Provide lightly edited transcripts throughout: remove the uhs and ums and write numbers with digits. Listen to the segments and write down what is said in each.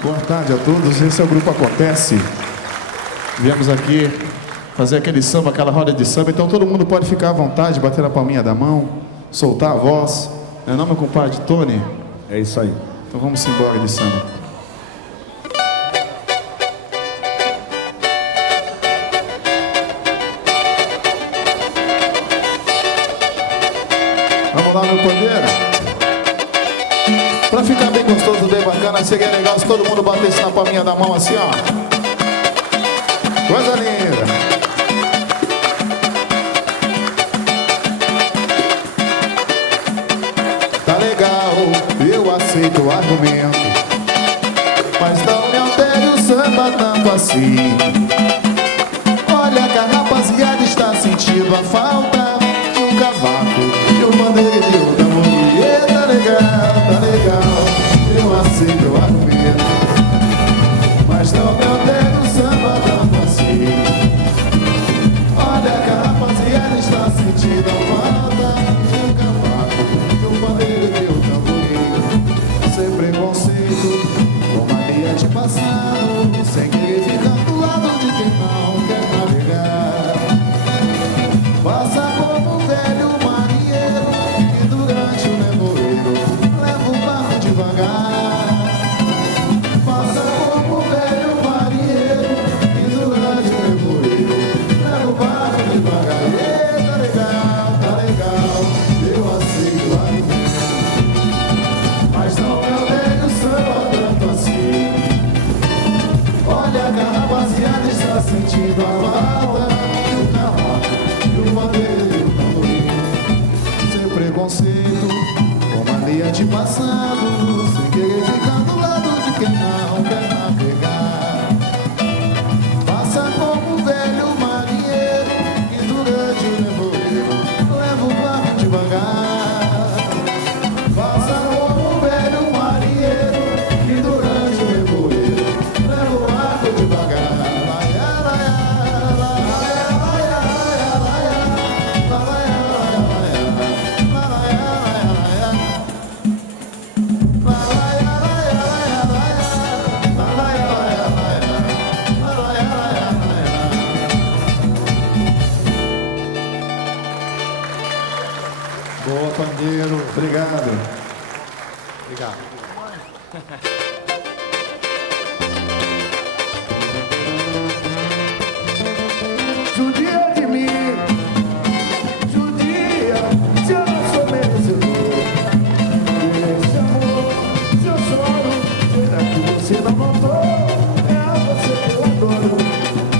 Boa tarde a todos, esse é o Grupo Acontece. Viemos aqui fazer aquele samba, aquela roda de samba, então todo mundo pode ficar à vontade, bater a palminha da mão, soltar a voz. Não é não, meu compadre Tony? É isso aí. Então vamos embora de samba. Vamos lá, meu pandeiro. Pra ficar bem gostoso, bem bacana, seria legal se todo mundo batesse na palminha da mão assim, ó. Coisa linda. Tá legal, eu aceito o argumento, mas não me altere o samba tanto assim. Olha que a rapaziada está sentindo a falta de um cavaco, de um bandeira e de um tambor. Tá legal, eu aceito o argumento, mas não me altere o samba tanto assim. Olha que a rapaziada está sentindo a falta de um cavaco, de um bandeira e de um tamborim. Sem preconceito, com mania de passado, sem querer ficar do lado de quem não quer navegar. Passa como um velho marinheiro que durante o nevoeiro leva o barco devagar. Passa como um velho marinheiro que durante o nevoeiro leva o barco devagar. Tá legal, eu aceito o argumento, mas não me altere o samba tanto assim. Olha que a rapaziada está sentindo a falta de um cavaco, de um bandeiro e um tamborim. Sem preconceito, com mania de passado, sem querer ficar do lado de quem não quer navegar. Passa como um velho marinheiro que durante o nevoeiro leva o barco devagar. Passa como um velho marinheiro que durante o nevoeiro leva o barco devagar. Boa, pandeiro. Obrigado. Obrigado. Judia de mim, judia, se eu não sou merecedor desse amor, se eu choro, será que você não notou? É a você que eu adoro,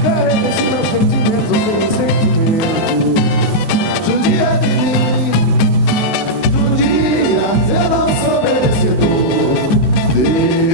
carrega esse meu sentimento, meu sentimento. Judia de mim, judia, se eu não sou merecedor desse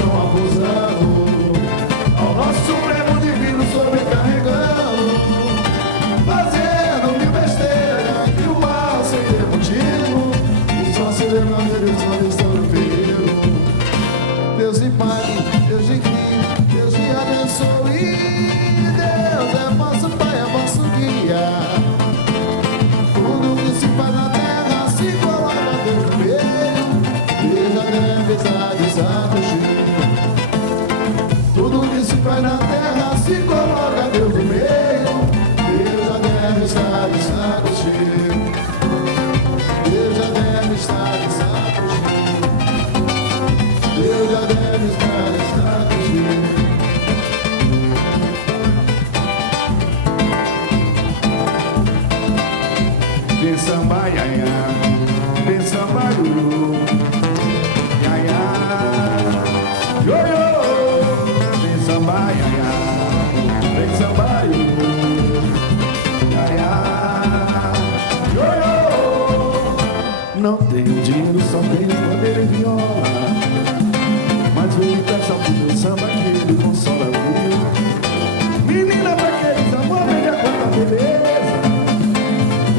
estão abusando, ao nosso Supremo Divino sobrecarregando, fazendo mil besteira e o mal sem ter motivo, e só se lembrando deles quando estão no perigo. Deus lhe pague, Deus lhe crie, Deus lhe abençoe. Deus é vosso Pai, é vosso guia. Tudo que se faz na terra se coloca Deus no meio. Veja a tempestade, santo Chico. Tudo que se faz na terra se coloca Deus no meio. Veja a tempestade, santo Chico. Veja a tempestade, santo Chico. Deus já deve estar contigo. Vem samba, iaiá, vem samba, iuru, iaiá, ioiô. Vem samba, iaiá, vem samba, iuru, iaiá, ioiô. Não tenho dinheiro, só tenho poder e viola, mas vem me peça pro meu samba que ele consola, viu? Menina, pra aqueles amor, veja quanta beleza.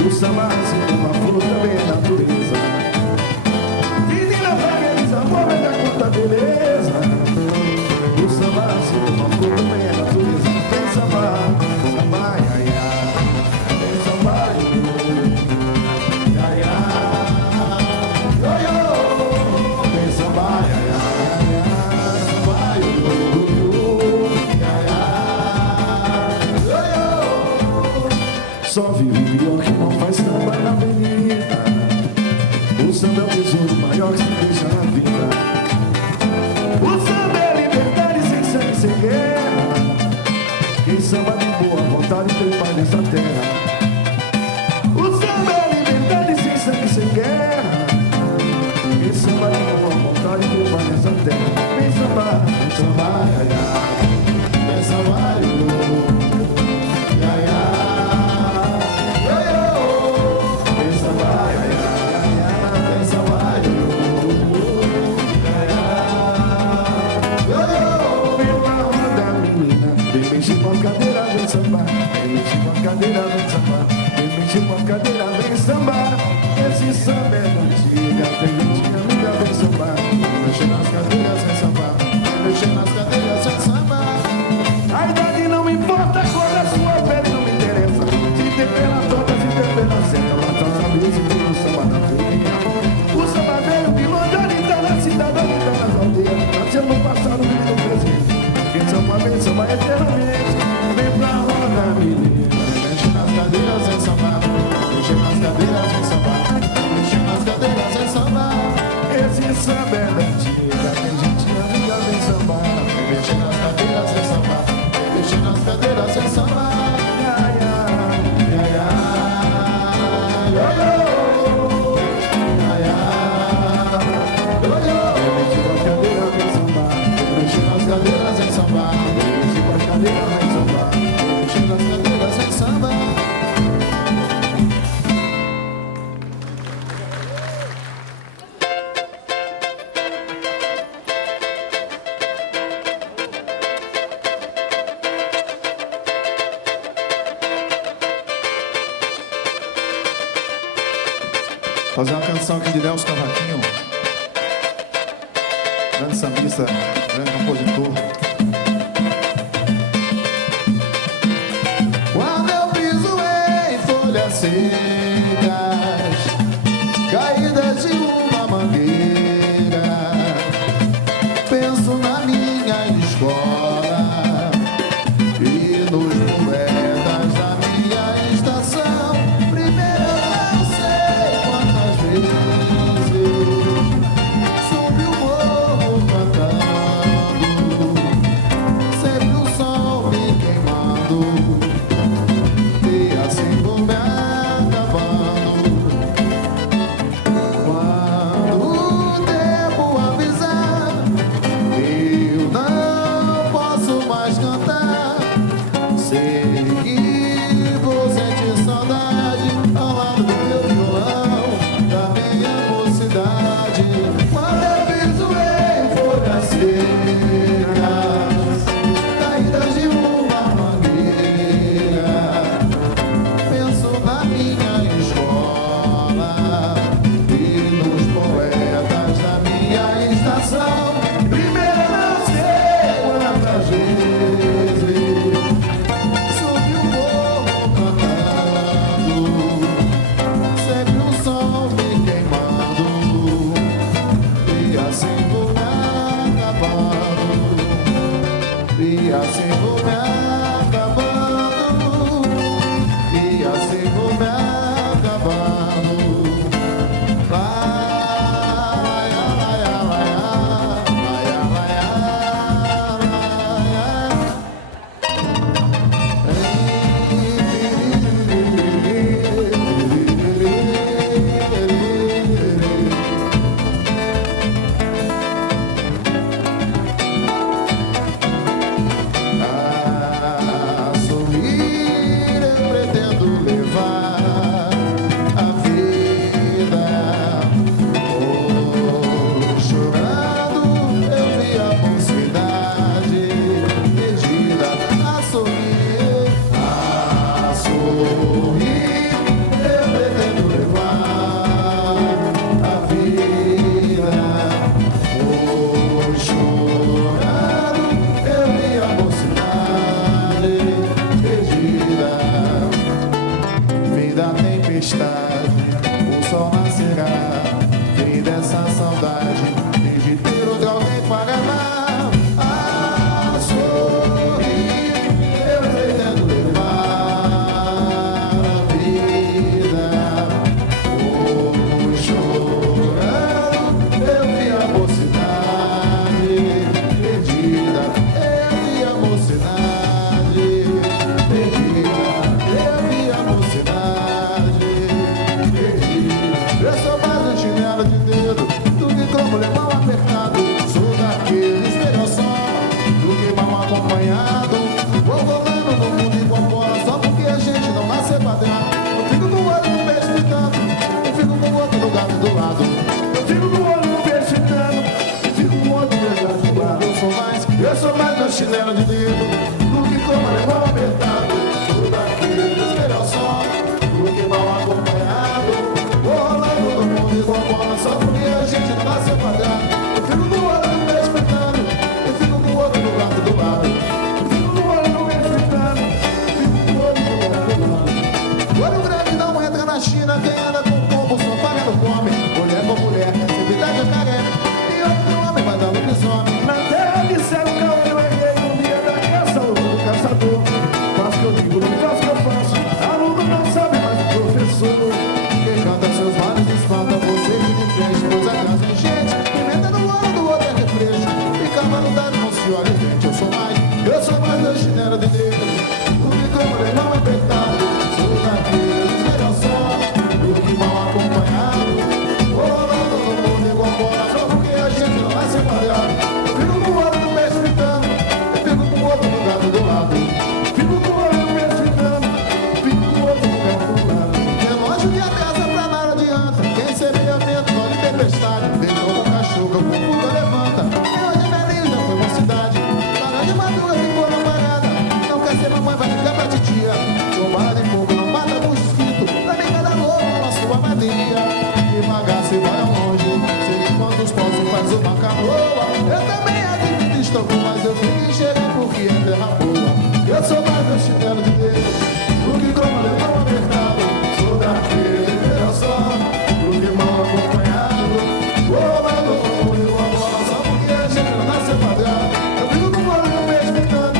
O samba assim como a flor também é natureza. Menina, pra aqueles amor, veja quanta beleza. O samba assim como a flor também é natureza. Vem samba, samba, iaiá. Vem samba, iaiá, iaiá, ioiô. Vem samba, iaiá. Só vive pior que não faz samba na avenida. O samba é o tesouro maior que se deixa na vida. O samba é liberdade sem sangue, sem guerra. Quem samba de boa vontade tem paz nessa terra. O samba é liberdade sem sangue, sem guerra. Quem samba de boa vontade tem paz nessa terra. Vem samba, iaiá. Vem samba, iaiá. Cadeira vem sambar, mexe com a cadeira vem sambar, mexe com a cadeira vem sambar. Esse samba é da antiga, tem gente amiga vem sambar, mexe nas cadeiras vem sambar, mexe nas cadeiras vem sambar. A idade não importa, a cor da sua pele não me interessa. Se tem pela torta, se tem pela seta, lá tá sabendo se tem o samba da turminha. O samba veio de longe, ali tá na cidade, ali tá nas aldeias. Nasceu no passado, vive no presente. Quem samba vem, samba eternamente. Vem pra roda, menina. Mexe nas cadeiras em samba. Mexe nas cadeiras em samba. Mexe nas cadeiras em samba. Esse samba é da antiga, tem gente amiga vem samba. Mexe nas cadeiras em samba. Mexe nas cadeiras em samba. Iaiá, iaiá, ioiô. Iaiá, ioiô. Mexe nas cadeiras em samba. Mexe nas cadeiras em samba. Mexe nas cadeiras em samba. Mexe nas cadeiras em samba. Fazer uma canção aqui de Nelson Cavaquinho, grande sambista, grande compositor. Quando eu piso em folhas secas, caídas de uma mangueira, penso na minha escola e nos poetas da minha estação. Primeiro eu não sei quantas vezes subi o morro cantando, sempre o sol me queimando e assim vou me acabando. Quando o tempo avisar, eu não E assim vou me acabando, e assim vou me acabando. O sol nascerá, vem dessa saudade, desde ter outro alguém para amar. A sorrir, eu pretendo levar a vida. Oh, chorando, eu vi a mocidade perdida. Eu vi a mocidade perdida. Eu vi a mocidade. Eu sou mais um chinelo de dedo do que como lemão apertado. Sou daqueles melhor só do que mal acompanhado. Vou rolando no mundo igual bola só porque a gente não nasce padrão. Eu fico com o olho no peixe fitando, eu fico com o outro no gato do lado. Eu fico com o olho no peixe fitando, eu fico com o outro no gato do lado. Eu sou mais um chinelo de dedo do que como lemão apertado. Sou daqueles melhor só do que mal acompanhado. Vou rolando no mundo igual bola só porque a gente não nasce quadrado. Eu fico com o olho no peixe fitando, eu fico com o outro no gato do lado. Eu fico com o olho no peixe fitando, eu fico com o outro no gato do lado. Olho grande não entra na China, quem anda com pombo só paga no come. Mulher com mulher, sempre dá de careca, e outro homem vai dar lobisomem. Na terra disseram que eu errei, no dia da caça, o caçador. Faço o que eu digo, não faço o que eu faço. Aluno não sabe, mas o professor. Quem canta seus males espanta você que de frente, pois a casa é gente. Pimenta do olho do outro é refresco, e cavalo não se olha gente. Eu sou mais dois chinelo de dedo do que como lemão apertado. Sou daqueles melhor só do que mal acompanhado. Vou rolando no mundo igual bola só porque a gente não vai ser palhado. Eu fico com o olho no peixe fritando, eu fico com o outro no gato do lado. Fico com o olho no peixe fritando, fico com o outro no gato do lado. Relógio de atrasa pra nada adianta. Quem semeia vento, colhe tempestade. De novo o cachorro, o cuco levanta. E hoje Belinho já foi mocidade. Tá de madruga, ficou na parada. Não quer ser mamãe, vai ficar pra titia. Sou bala de fogo, não mata mosquito. Pra mim cada louco com a sua mania. Devagar se vai ao longe. Sei que quantos poços faz uma canoa. Eu também admito estou com, mas eu fico enxergando porque é terra boa. Eu sou mais um chinelo de dedo do que como lemão apertado. Sou daquele melhor só do que mal acompanhado. Vou rolando no mundo igual bola só porque a gente não nasce padrão. Eu fico com o olho no peixe fritando,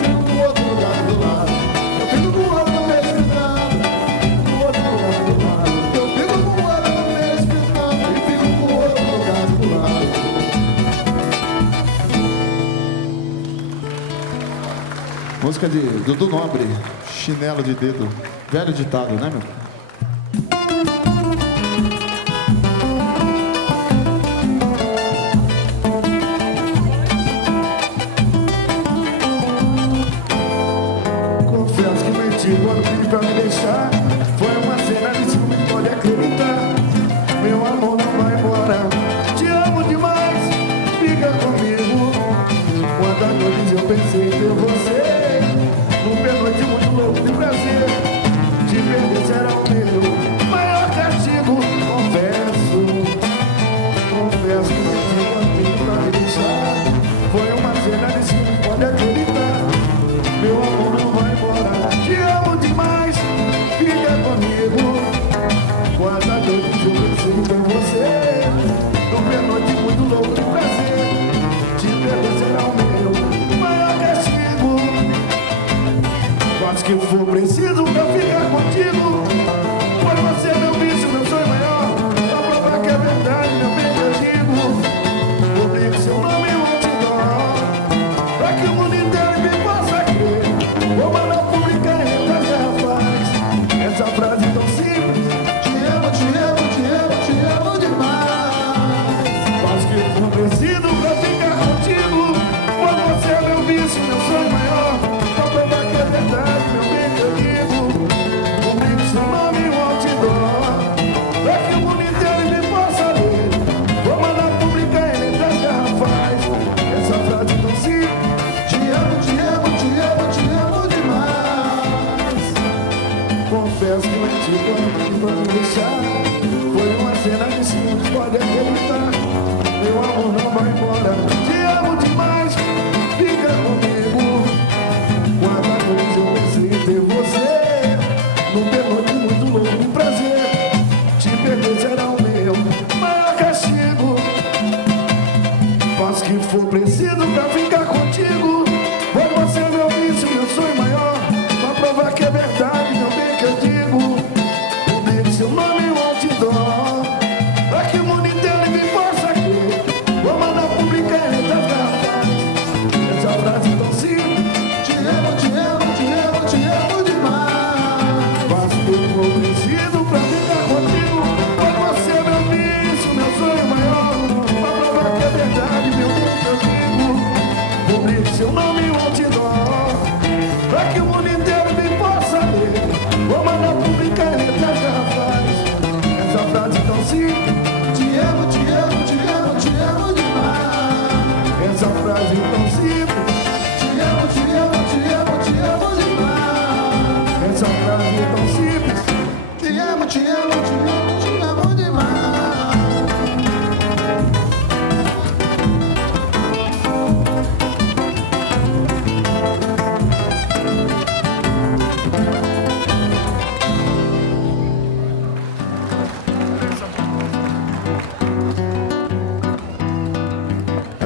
fico com o outro no gato do lado. Eu fico com o olho no peixe fritando, fico com o outro no gato do lado. Eu fico com o olho no peixe fritando e fico com o outro no gato do lado. Música de Dudu Nobre, chinelo de dedo. Velho ditado, né, meu? Confesso que menti quando pedi pra me deixar. Foi uma cena de ciúme, pode acreditar. Meu amor não vai embora. Te amo demais, fica comigo. Quantas noites eu pensei em ter você. Num pernoite muito louco de prazer. Te perder será o meu maior castigo. Confesso que menti quando pedi pra me deixar. Foi uma cena de ciúme, pode acreditar. Meu amor não vai embora. Te amo demais, fica comigo. Quantas noites eu pensei em ter você. Num pernoite muito louco de prazer. Te perder será o meu maior castigo.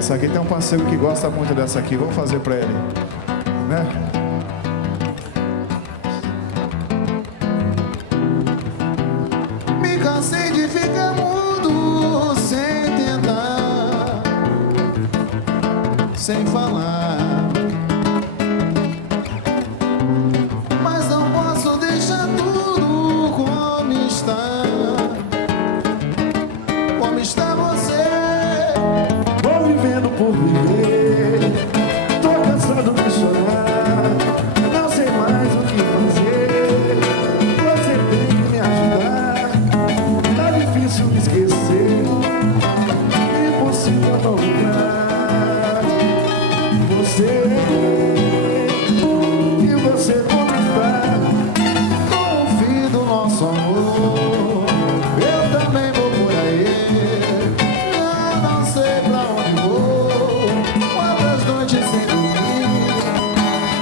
Essa aqui tem um parceiro que gosta muito dessa aqui. Vamos fazer pra ele, né? Me cansei de ficar mudo sem tentar, sem falar. Mas não posso deixar tudo como está. Como está você? Vou vivendo por viver, tô cansado de chorar, não sei mais o que fazer. Você tem que me ajudar, tá difícil me esquecer, impossível não lembrar você. E você como está? Com o fim do nosso amor, eu também vou por aí. Eu não sei pra onde vou, quantas noites sem dormir.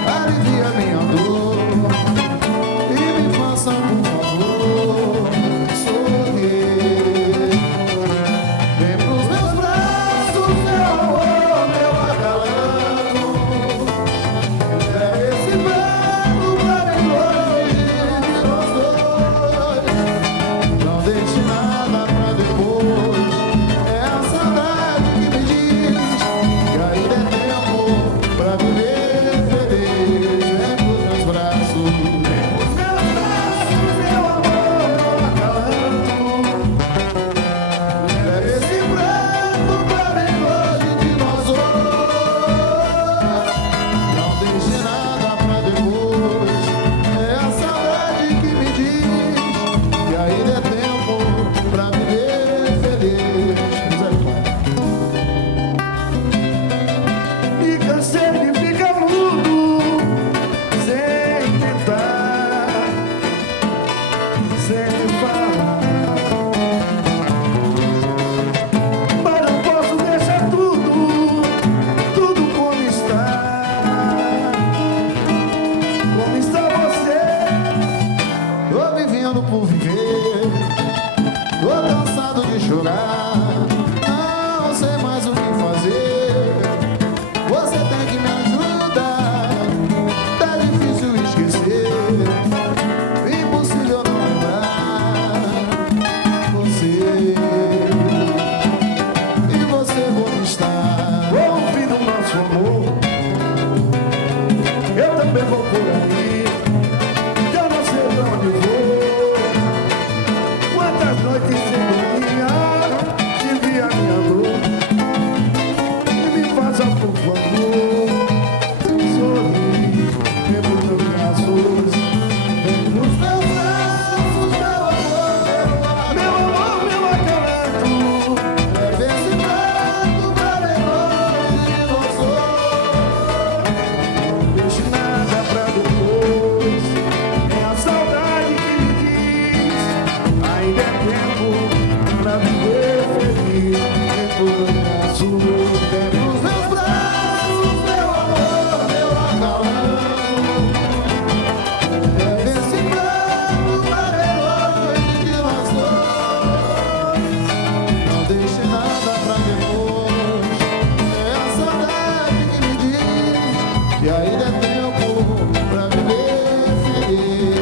Alivia minha dor e me faça, por favor, sorrir. Vem pros meus braços, meu amor, meu acalanto. É esse branco pra bem longe de nós dois. Não deixe nada pra depois. É a saudade que me diz que ainda é tempo pra viver feliz. Vem pros meus braços. Os meus braços, meu amor, meu acalanto. É esse branco pra bem longe de nós dois. Não deixe nada pra depois. É a saudade que me diz que ainda é tempo pra viver feliz. Me cansei de ficar mudo, sem tentar, sem falar. Mas não posso deixar tudo, tudo como está. Como está você? Tô vivendo por viver, tô cansado de chorar, não sei mais o que fazer. Você tem que me ajudar, tá difícil esquecer, impossível não lembrar você. E você como está? Com o fim do nosso amor, eu também vou por aí. Eu não sei pra onde vou, quantas noites sem dormir, tive a minha dor. E me faça, por favor, sorrir, vem pros meus braços, vem pros meus braços, meu amor, meu acalanto. Leve esse branco pra bem longe de nós dois. Não deixe nada pra depois, é a saudade que me diz, ainda é tempo pra viver feliz. Vem pros meus braços, vem Nos meus braços, meu amor, meu acalanto. Leve esse branco pra bem longe de nós dois. Não deixe nada pra depois. É a saudade que me diz que ainda é tempo pra viver feliz.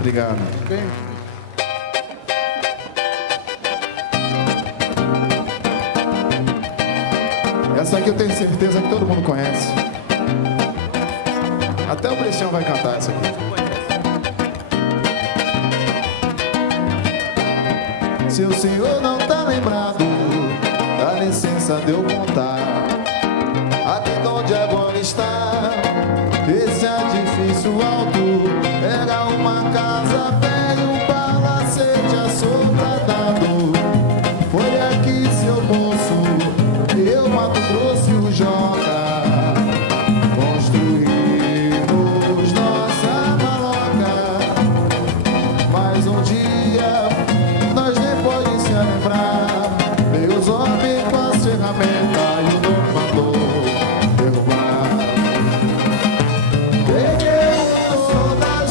Obrigado. Essa aqui eu tenho certeza que todo mundo conhece. Até o Precião vai cantar essa aqui. Se o senhor não tá lembrado, dá licença de eu contar. Aqui onde agora está esse edifício alto, era uma casa velha, um palacete assombrado. Foi aqui, seu moço, eu, Mato Grosso e o Joca, construímos nossa maloca. Mas um dia, nós depois de se lembrar, veio os homens com as ferramentas e o dono mandou derrubar. Peguei o dono da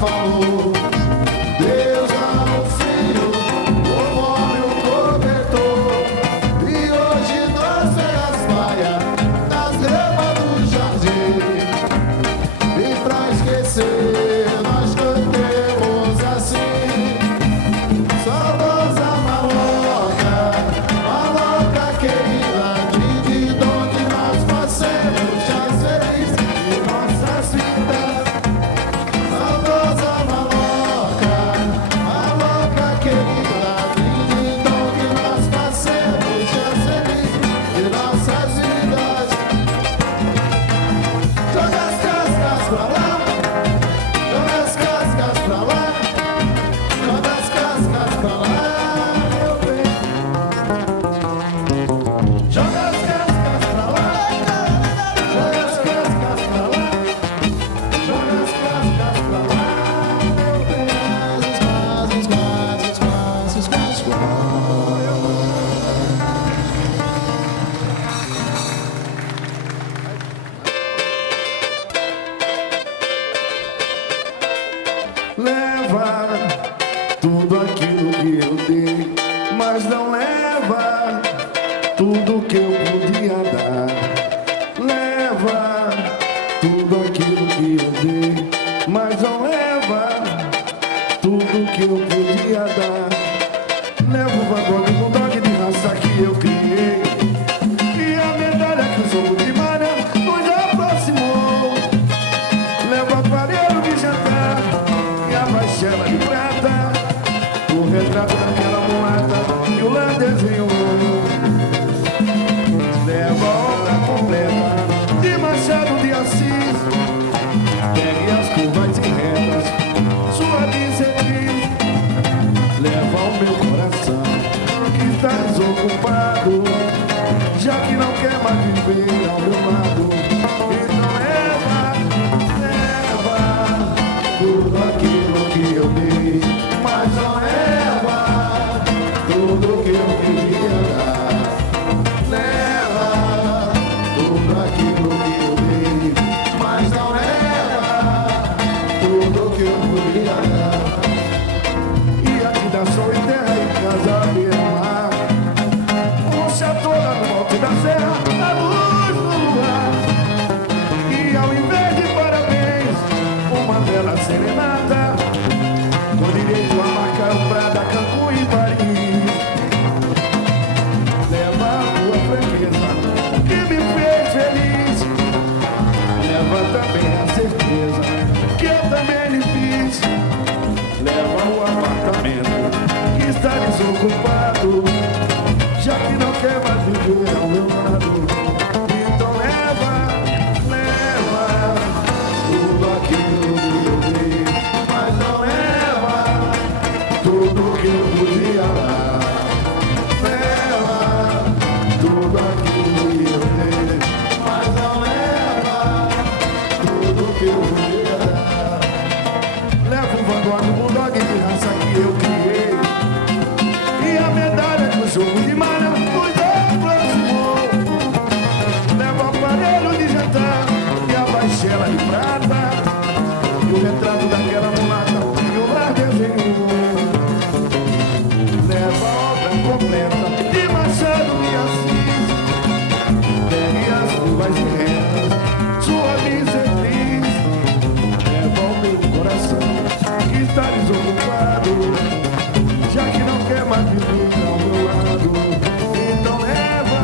falou. Deus dá o filho, conforme o prometor. E hoje nós as vaias das gramas do jardim. E pra esquecer nós cantemos assim. Saudosa maloca querida, de onde nós passemos já feliz de nossas vidas. Saudosa maloca querida, de onde nós passemos já feliz de nossas vidas. Joga as cascas pra lá, joga as cascas pra lá, joga as cascas pra lá, meu bem. Joga as cascas pra lá, joga as cascas pra lá, joga as cascas pra lá, meu bem. Leva tudo aquilo que eu dei, mas não leva tudo que eu podia dar. Leva tudo aquilo que eu dei, mas não leva tudo que eu podia dar. Leva o vagão do dog de raça que eu criei, e a medalha que o jogo de maré nos aproximou. Leva o aparelho de jantar e a baixela de prata, o retrato daquela mulata que o Lã desenhou. Leva a obra completa de Machado de Assis, pegue as curvas e retas, sua diretriz. Leva o meu coração que está desocupado, já que não quer mais viver ao meu lado. Então leva tudo aquilo que eu dei, mas não leva tudo que eu queria dar. Leva tudo aquilo que eu dei, mas não leva tudo que eu podia dar. E aqui da sol e terra e casa beira-mar, um chateau lá no alto da serra, a luz no lugar. E ao invés de parabéns, uma bela serenata, com direito a marcar o Prada, Cancún e Paris. Leva a tua franqueza que me fez feliz, leva também a certeza que eu também lhe fiz. Leva o apartamento que está desocupado, já que não quer mais viver ao meu lado. Então leva tudo aquilo que eu dei, mas não leva tudo que eu podia dar. Leva tudo aquilo que eu dei, mas não leva tudo que eu podia dar. Leva o Van Gogh, o Bulldog de raça que eu criei, e a medalha que o jogo de malha nos aproximou. Leva o aparelho de jantar e a baixela de prata, e o retrato daquela mulata que o Lar desenhou. Leva a obra completa de Machado de Assis, pegue as curvas e retas, sua diretriz. Leva o meu coração que está desocupado, já que não quer mais viver ao meu lado. Então leva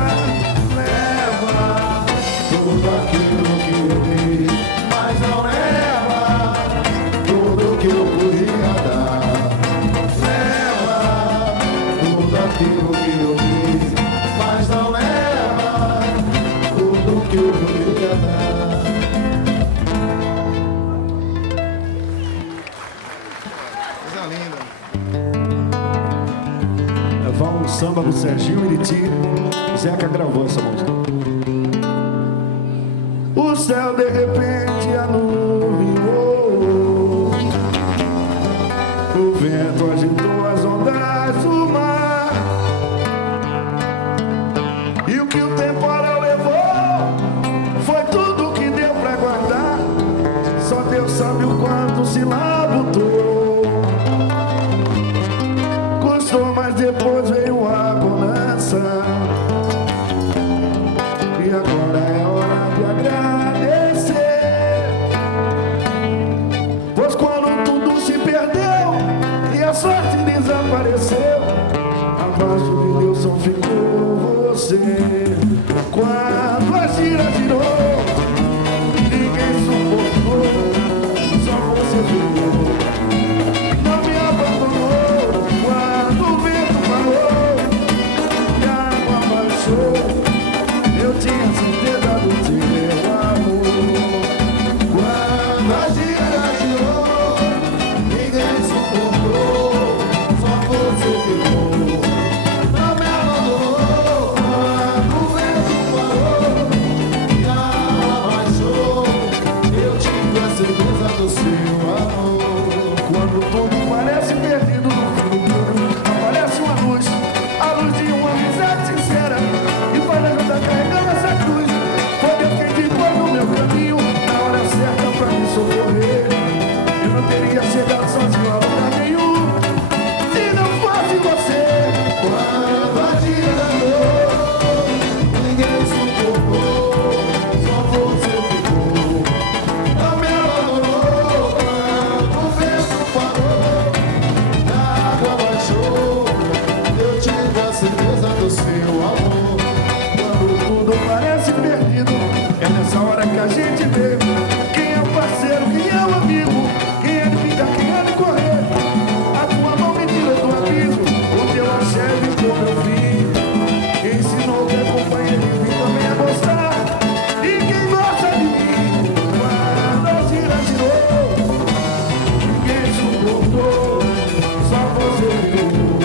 tudo aquilo que eu dei, mas não leva tudo que eu podia dar. Leva tudo aquilo que eu dei, mas não leva tudo que eu podia dar. Coisa linda. Levar um samba pro Serginho Iriti, o Zeca gravou essa música. O céu de repente a nuvem voou, o vento agitou as ondas do mar, e o que o temporal levou foi tudo que deu pra guardar. Só Deus sabe o quanto se lava o desapareceu. Abaixo de Deus só ficou você. Quando a gira girou, ninguém suportou, só você ficou. Não me abandonou quando o vento parou e a água baixou. Eu tinha certeza do teu amor. Quando a gira girou, ninguém suportou, só você ficou. Não me abandonou quando o vento parou e a água baixou. Eu tive a certeza do seu amor. Quando tudo parece perdido no fim do mundo, aparece uma luz, a luz de uma amizade sincera, e faz a vida carregando essa cruz. Foi Deus quem te pôs no meu caminho, na hora certa pra me socorrer. Eu não teria chegado sozinho a lugar nenhum, se não fosse você. Quando a gira girou, ninguém suportou, só você ficou. Não me abandonou quando o vento parou e a água baixou. Eu tive a certeza do seu amor. Quando tudo parece perdido, é nessa hora que a gente vê quem é o parceiro, quem é o amigo, quem é de ficar, quem é de correr. A tua mão me tirou do abismo, o teu axé ficou meu fim. Quem ensinou que é companheiro de mim também a gostar, e quem gosta de mim, quando a gira girou, ninguém suportou, só você ficou.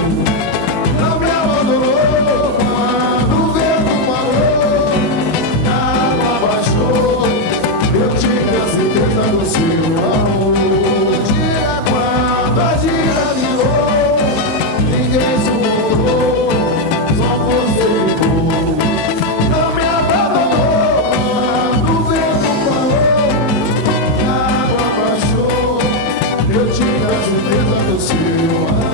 Não me abandonou quando o vento parou e a água baixou. Eu tive a certeza do seu amor. Diga quando a gira girou, ninguém suportou, só você ficou. Não me abandonou quando o vento parou e a água baixou. Eu tive a certeza do seu amor.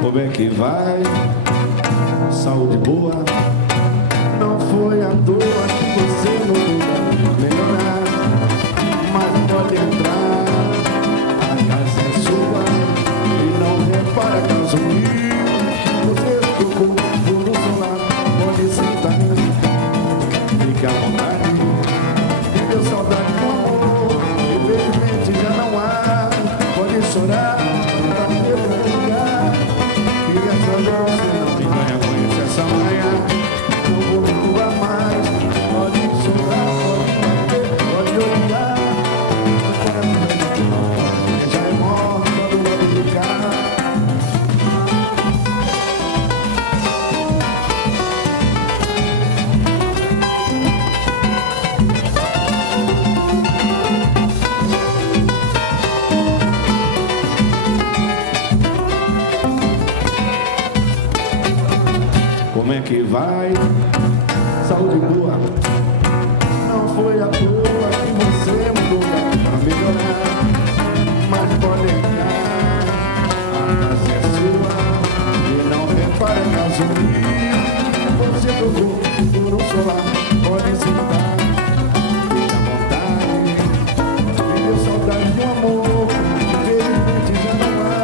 Como é que vai? Saúde boa? Não foi à toa que você mudou melhorar. Mas pode entrar, a casa é sua. E não repara caso comigo que você tocou por um solar. Pode sentar, fica à vontade. E deu saudade do amor, infelizmente já não há. Pode chorar, pra ter pra ligar. E essa você não me ganha, conhece essa manhã. Não vou me curvar mais. Pode chorar, pode bater, pode olhar. Já é morta do lado de cá. Como é que vai? Saúde boa? Não foi à toa que você mudou pra melhorar. Mas pode entrar, a casa é sua. E não repara caso comigo, você tocou por um solar. Pode sentar, fica à vontade. Me deu saudade do amor, infelizmente já não há.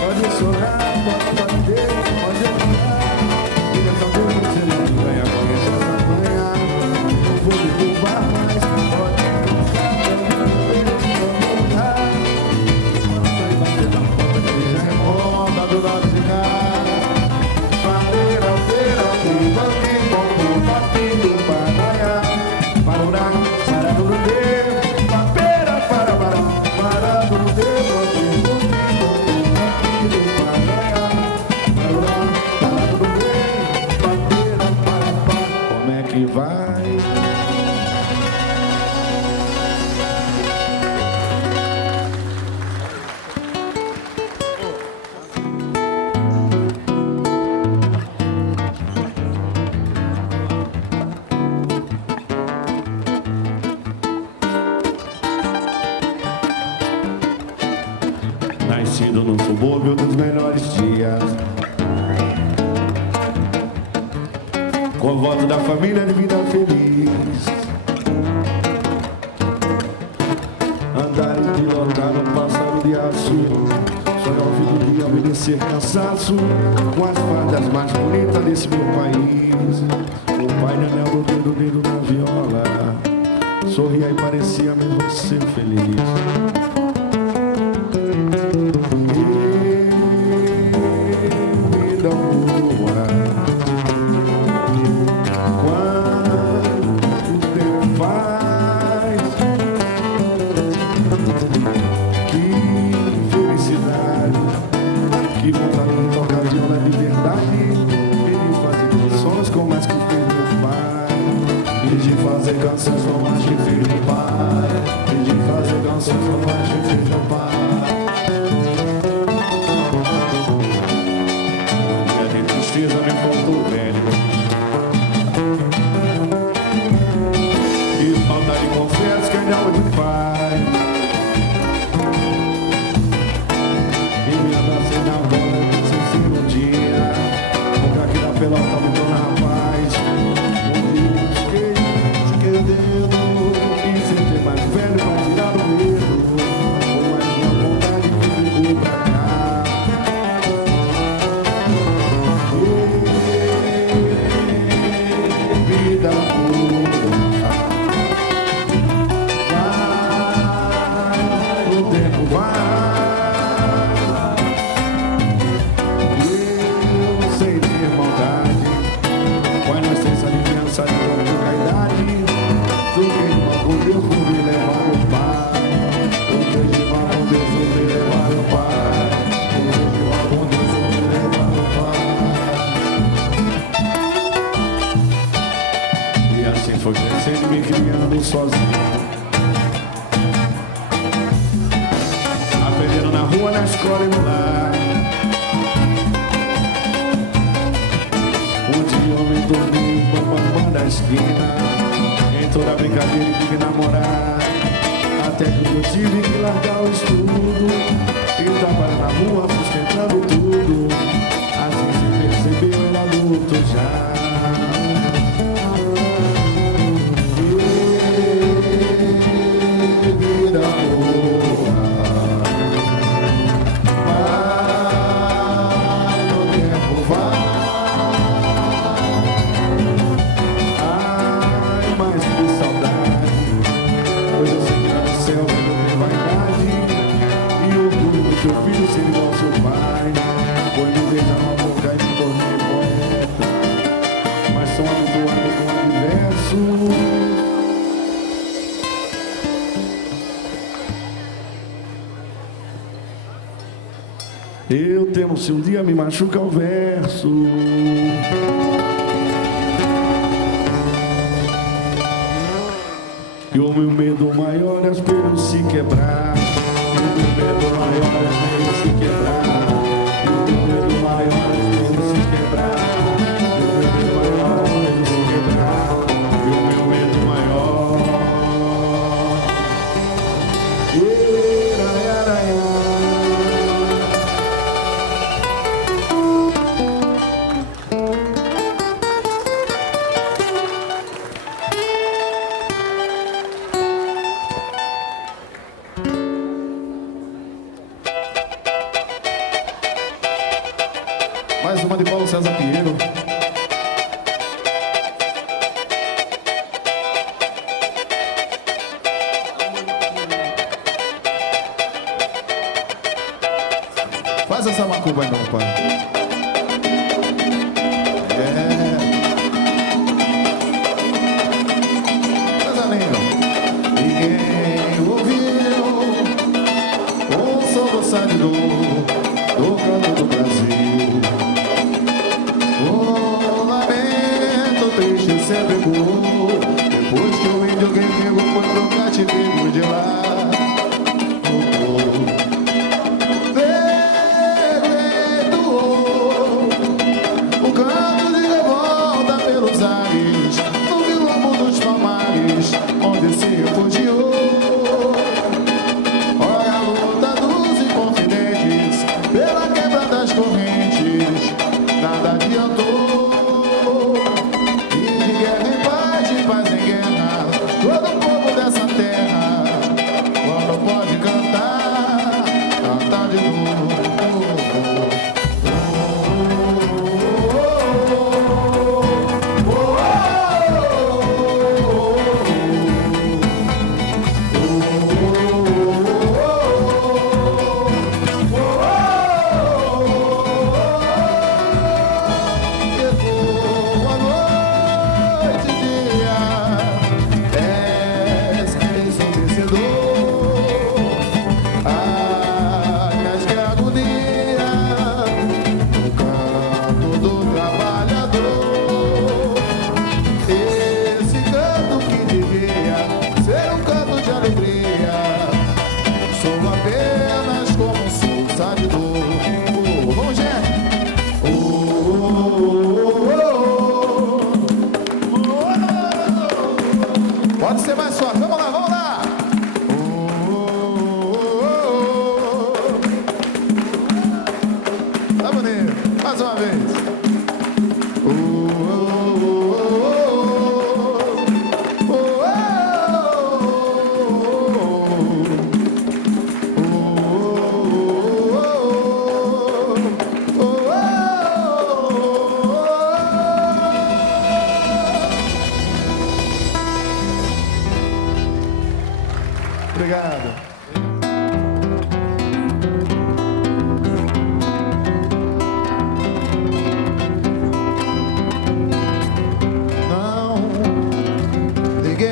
Pode chorar, pode bater, pode olhar. Você não ganha, conhece essa manhã. Não vou me curvar mais. Pode tocar, pode voltar. Sai bater na porta, já é Onda do lado de cá, valeu. Nascido no subúrbio dos melhores dias, com voto da família de vida feliz. Andar pilotado um pássaro de aço, sonhar ao fim do dia, obedecer cansaço, com as fardas mais bonitas desse meu país. O pai de anel do dedo na viola, sorria e parecia mesmo ser feliz. Vida boa, quanto tempo faz, que felicidade, que vontade de tocar viola de verdade, e de fazer canções como as que fez meu pai, e de fazer canções como as que fez meu pai, e de fazer canções como as que fez meu pai. Dia de tristeza me faltou velho, e falta de confesso que ainda hoje faz. E me abracei na bola, sem ser um dia, nunca que da pelota me torna rapaz. Um dia eu fiquei o dedo, e sem ter mais velho pra tirar o medo, com mais uma vontade que ficou pra cá. Vida boa, vai, o tempo vai, eu sei ter maldade, com a inocência, aliança de pouca idade, toquei uma com Deus por me levar meu pai, toquei de uma com Deus por me levar meu pai, toquei de uma com Deus por me levar meu pai. E assim foi crescendo, me criando sozinho, aprendendo na rua, na escola e no lar. Um dia eu me tornei o bambambam da esquina, em toda brincadeira e tive namorar, até que eu tive que largar o estudo e trabalhar na rua sustentando tudo. Assim se percebeu, eu adulto já. Vida boa, vai, o tempo vai. Ai, mas que saudade, pois eu sei que lá no céu eu não tenho vaidade, e orgulho do teu filho ser igual ao seu pai. Foi me beijar na boca e me tornei poeta, mas sou habituado com o universo. Eu temo se um dia me machuca o verso. E o meu medo maior é os pelos se quebrar. E o meu medo maior é os pelos se quebrar. E o meu medo maior é os pelos se quebrar. E o meu medo maior é os pelos se quebrar. E o meu medo maior. Mais uma de Paulo César Pinheiro. Faz essa macumba aí, não, pai. Coisa linda. Ninguém ouviu o soluçador do canto do Brasil. O lamento triste sempre voou, depois que o índio grego foi pro cativeiro de lá. O canto de revolta pelos ares, no vilombo dos palmares, onde se refugiou. Olha a luta dos inconfidentes,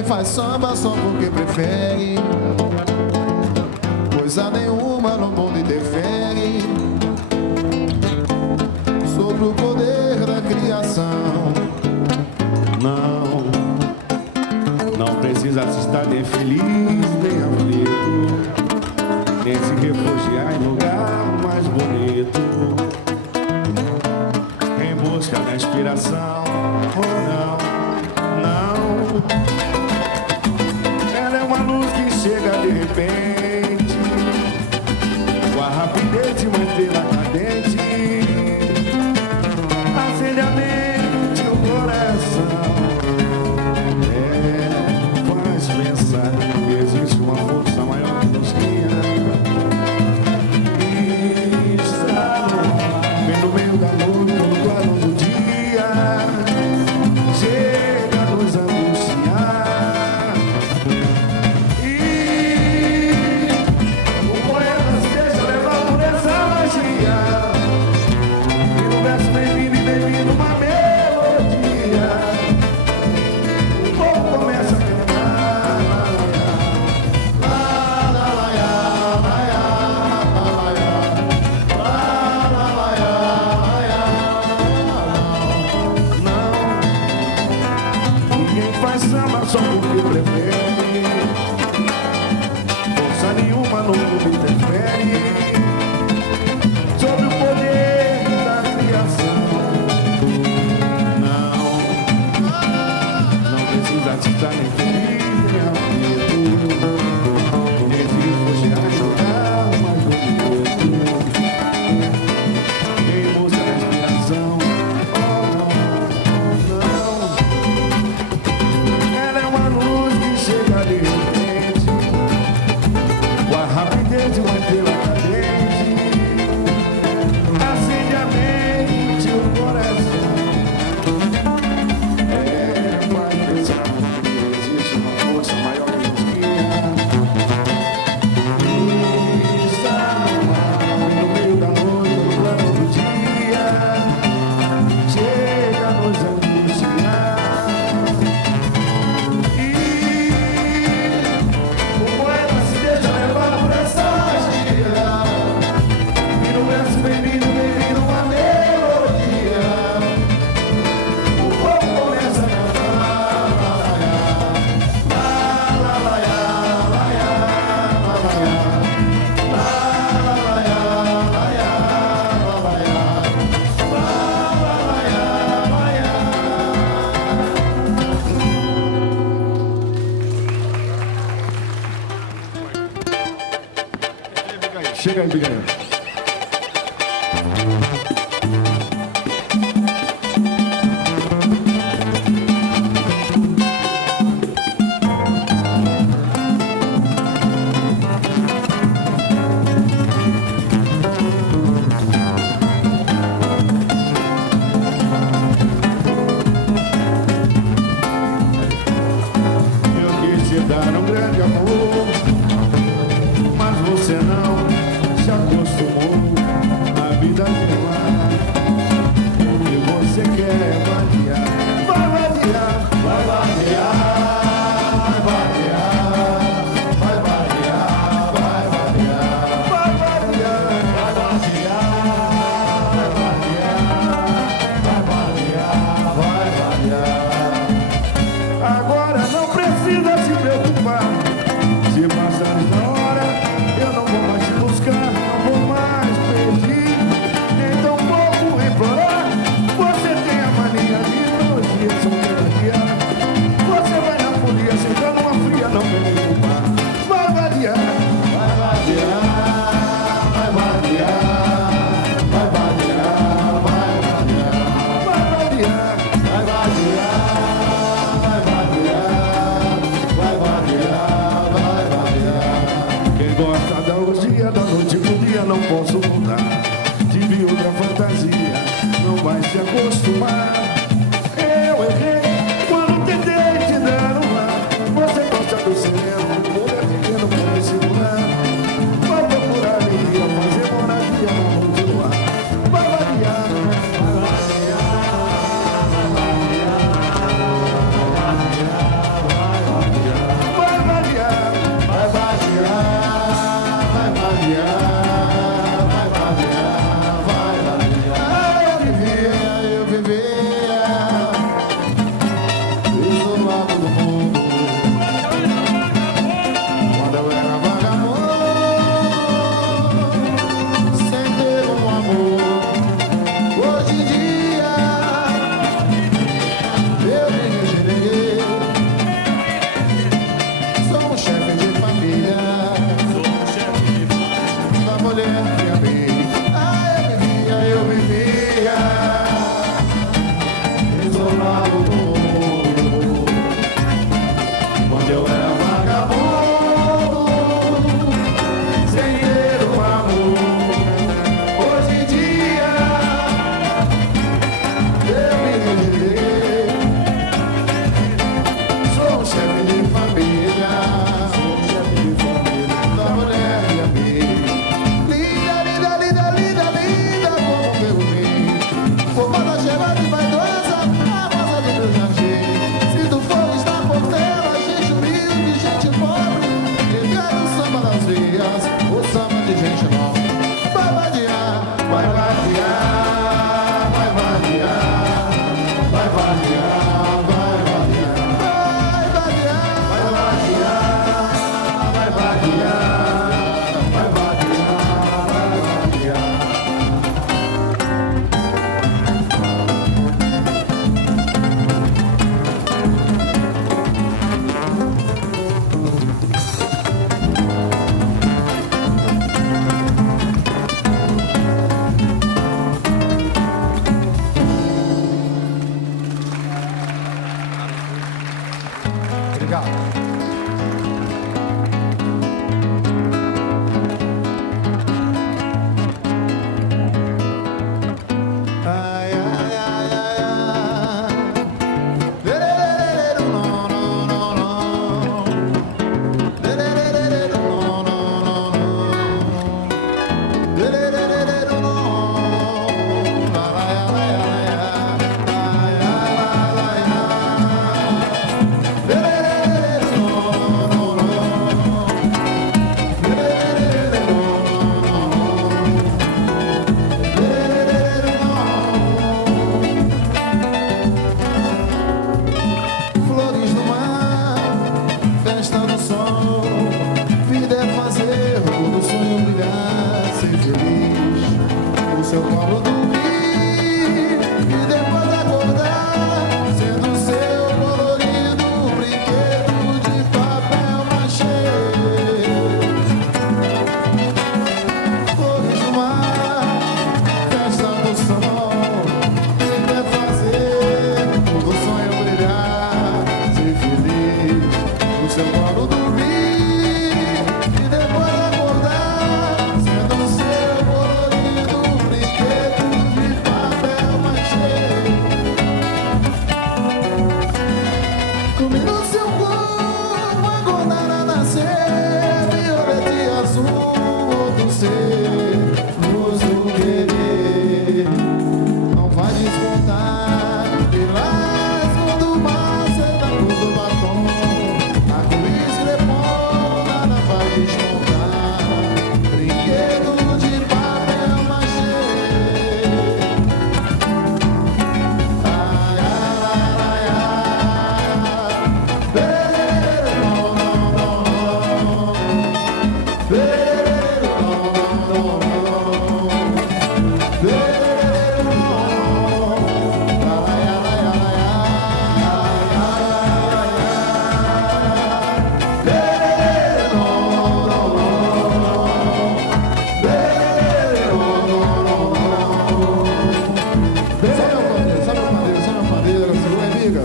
faz samba só porque prefere. Coisa nenhuma no mundo interfere sobre o poder da criação. Não precisa se estar nem feliz, nem aflito, nem se refugiar em lugar mais bonito, em busca da inspiração. Não. Ela é uma luz que chega de repente, com a rapidez de uma estrela cadente, acende a mente, o coração. Faz pensar que existe uma força maior que nos cria. E está no meio da noite, no claro do dia, chega a nos anunciar. E o poeta se deixa levar por essa magia. E no verso bem-vindo e bem-vindo uma melodia. O povo começa a faz samba só porque prefere. Força nenhuma no mundo interfere sobre o poder da criação. Não precisa se estar nem feliz, nem aflito, nem se refugiar em lugar mais bonito, em busca da inspiração. Chega de repente, com a rapidez de uma estrela cadente, acende a mente, o coração. Vai pensar que existe uma força maior que nos cria. E está no meio da noite, no claro do dia, chega a nos angustiar. Chega aí, Biganho. Eu quis te dar um grande amor, mas você não se acostumou. Obrigado. Ai, ai, ai, ai, ai. Lerererero, não, não, não, não. Lerererero, não, não, não, não. Lerererero, não. La, la, la, la, la, la, la, la. Lerererero, não, não, não. Lerererero, não, não, não. Flores do mar, festa do sol, vida é fazer todo sonho brilhar, ser feliz, o seu colo dormir e depois acordar, sendo seu colorido brinquedo de papel machê. Flores do mar, festa do sol, vida é fazer todo sonho brilhar, ser feliz, no seu colo dormir e depois acordar, sendo seu colorido brinquedo de papel machê. Dormir no seu corpo, acordar a nascer, violeta e azul do ser, luz do querer. Não vai descontar, lilás quando passa da cor do batom, arco-íris crepom, nada vai descontar, brinquedo de papel machê. Ai, ai, ai, ai, lererero, não, não, não. Lererero, não, não, não. Lererero, não. Ai, ai, ai, ai, ai. Lererero, não, não, não. Lererero, não, não, não. Só meu pandeiro, segura aí, amiga.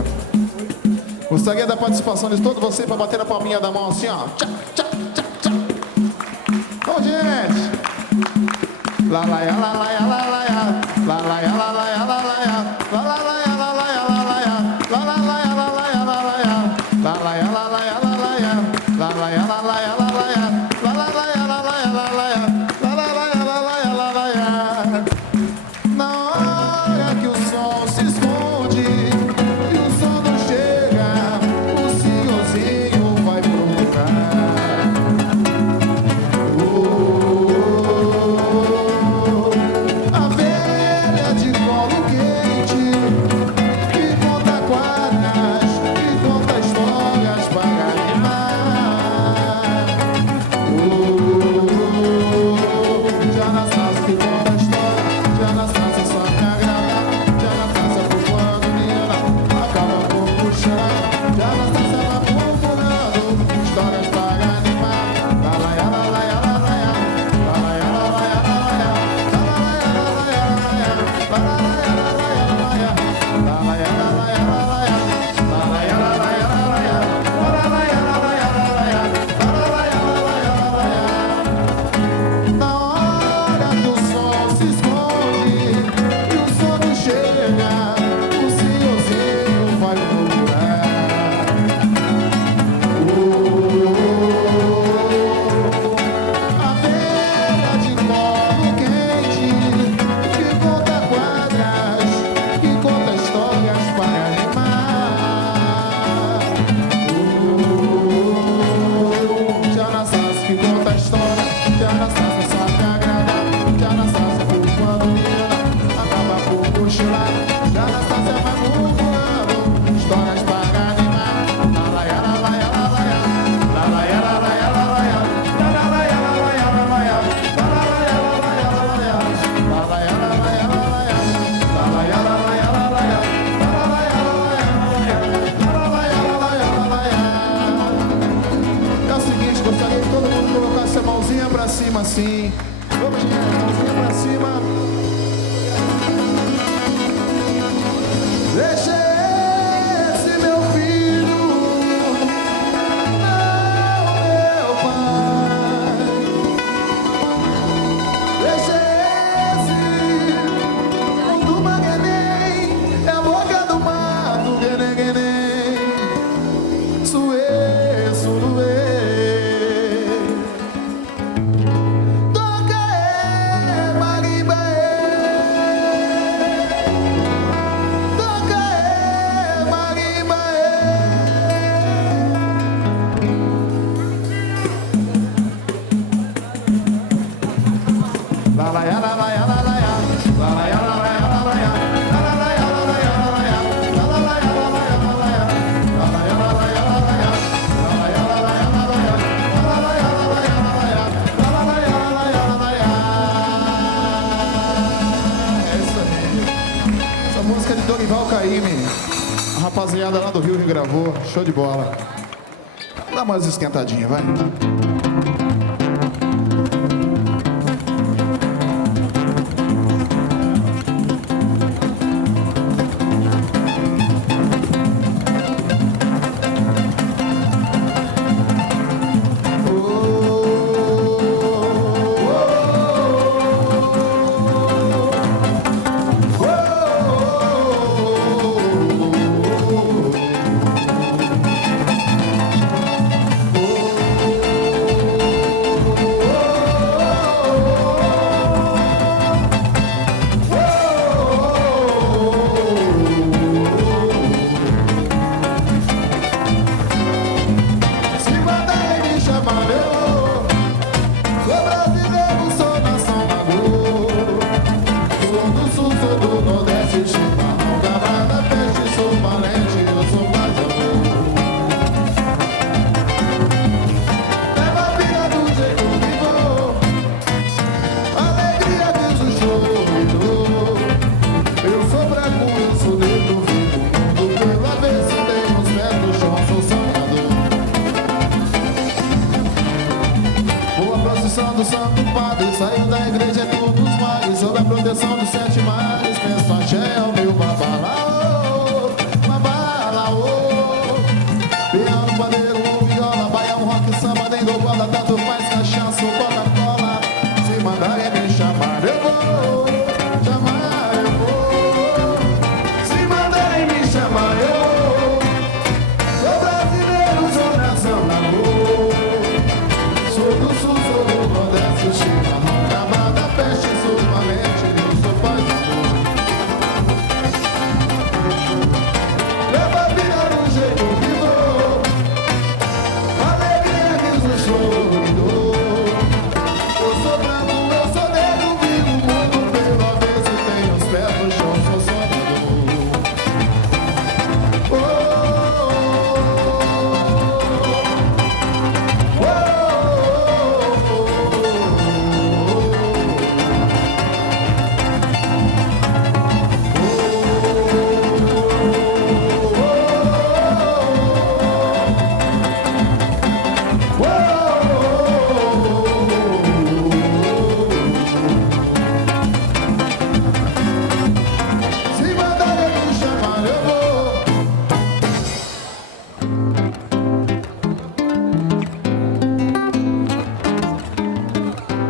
Gostaria da participação de todos vocês para bater a palminha da mão assim, ó. Tchá, tchá, tchá, tchá. Vamos, gente. La la ya, la la ya, la la ya. La la ya, la la ya, la la ya. La la la ya, la la ya, la la ya. La la la ya, la la ya, la la ya. La la ya, la la ya, la la ya. La la ya, la la ya, la la ya. La la la ya, la la ya, la la ya. La la la ya, la la ya, la la ya. Na hora que o sol se esconde e o sol não chega, o senhorzinho vai procurar. A velha de A rapaziada lá do Rio gravou. Show de bola. Dá mais esquentadinha, vai. Do Santo Padre, saiu da igreja todos os males, sob a proteção dos 7 mares. Penso axé, o meu babalaô, babalaô. Piano, pandeiro, viola, baião, rock, samba, nem do bola, tanto faz cachaça ou Coca-Cola. Se mandarem me chamar, eu vou, chamar, eu vou. Se mandarem me chamar, eu vou. Sou brasileiro, sou nação na rua. Sou do sul, sou do nordeste, chimarrão, camada, peste, sou valente, eu sou paz e amor. Leva a vida do jeito que vou, alegria, riso, choro e dor. Eu sou branco, eu sou negro, vivo o mundo pelo avesso, tenho os pés no chão, sou sonhador. Oh, oh, oh, se mandarem me chamar, eu vou.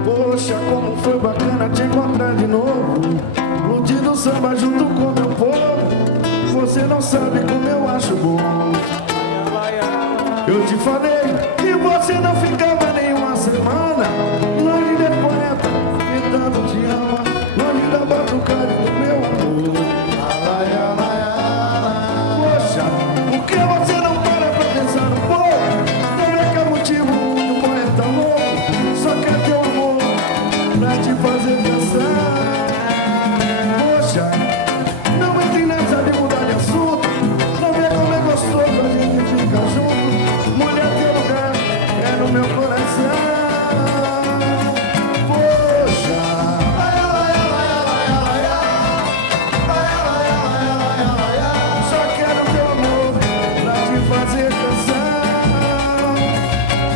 Poxa, como foi bacana te encontrar de novo, lutindo samba junto com meu povo. Você não sabe como eu acho bom. Eu te falei que você não ficava nem uma semana longe de poeta, que tanto te ama, longe da batucada do meu amor. Poxa, por que você não para pra pensar um pouco? Não é que é motivo de um poeta louco, só quer teu amor pra te fazer pensar. Poxa, não entre nessa de mudar de assunto, não vê como é gostoso a gente ficar junto. Mulher, teu lugar é no meu coração. Poxa, só quero teu amor pra te fazer canção.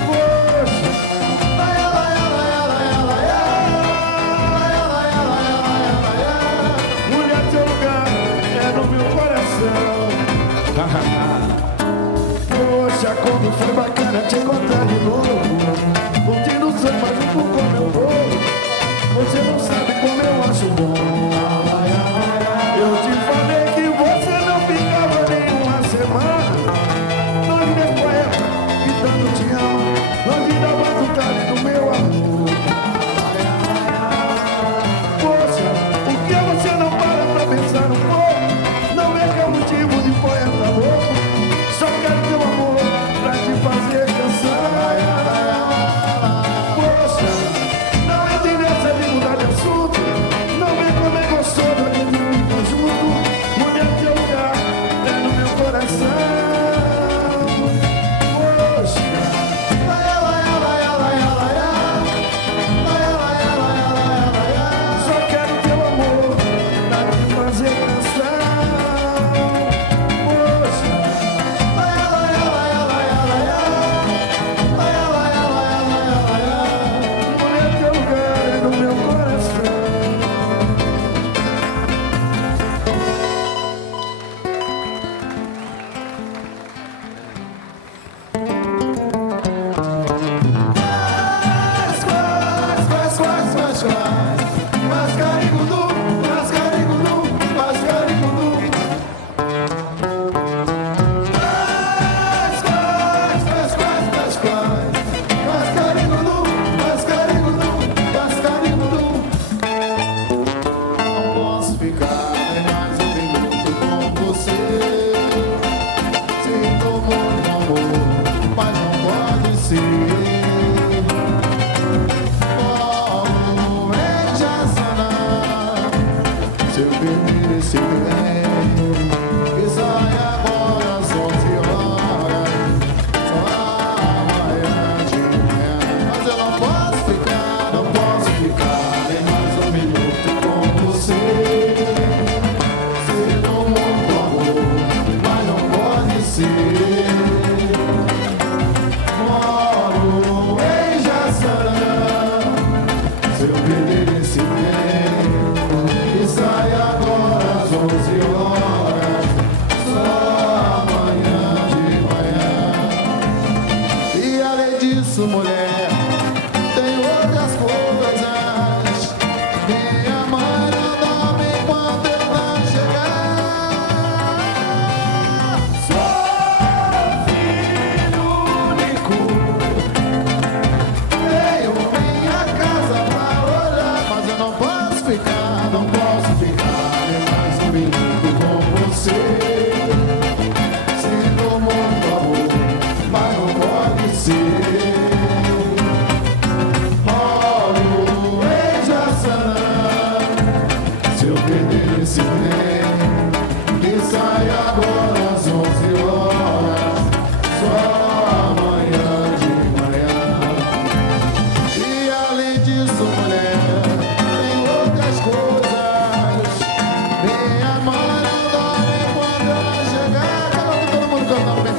Poxa, mulher, teu lugar é no meu coração. Poxa, como foi bacana te encontrar de novo, curtindo o samba junto com meu povo. Você não sabe como eu acho bom. Eu te falei que você não ficava nem uma semana longe desse poeta que tanto te ama, longe da batucada do meu amor. Poxa, por que você não para pra pensar um pouco? Não é que é motivo de poeta louco, só quero teu amor pra te fazer canção.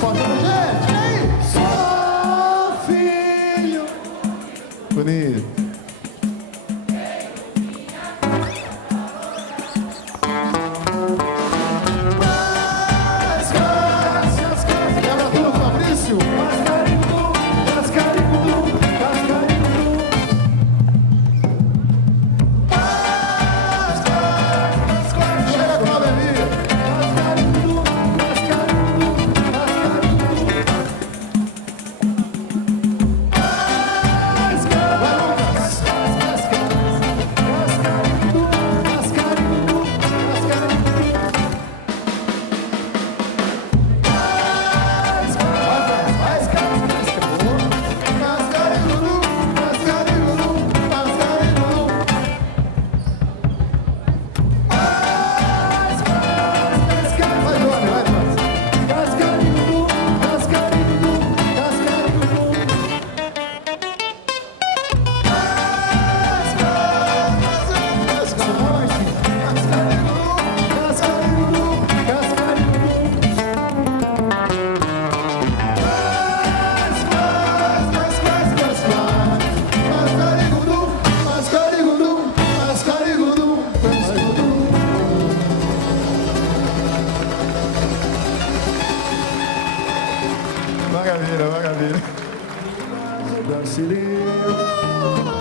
forte pra gente. E aí? Só filho. Bonito. Quebra tudo, Fabrício. Chega com a Ademir. Maravilha.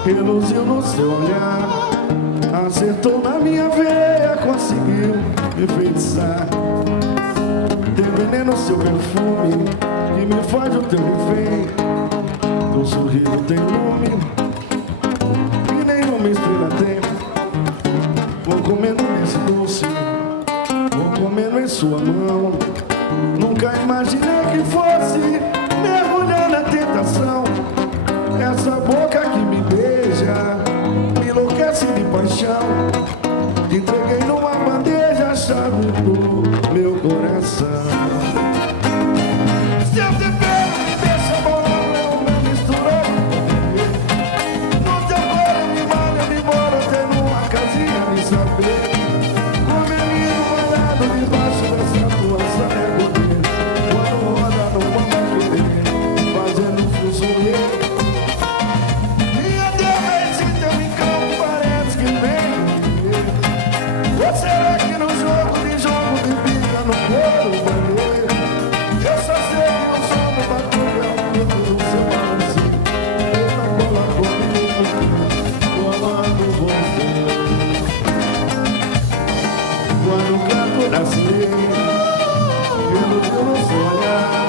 Reluziu no seu olhar, acertou na minha veia, conseguiu me enfeitiçar. Tem veneno no seu perfume, que me faz o teu refém. Teu sorriso tem lume, que nenhuma estrela tem. Vou comendo nesse doce, vou comendo em sua mão. Nunca imaginei que fosse mergulhar na tentação. Essa boca que me beija me enlouquece de paixão. Te entreguei numa bandeja a chave do meu coração. Se eu te pego, me deixa bolão, eu me misturou. No teu colo me manda, me mora até numa casinha me saber. Com o menino molhado debaixo dessa tua saia bonita. Quando roda no bambu querer, fazendo fuzuê. Ou será que no jogo de bica no couro banheiro? Eu só sei que o som do batuque é o fruto do seu lance. Eita, cola comigo, tô amando você. Quando canto da sirene, iludiu no seu olhar,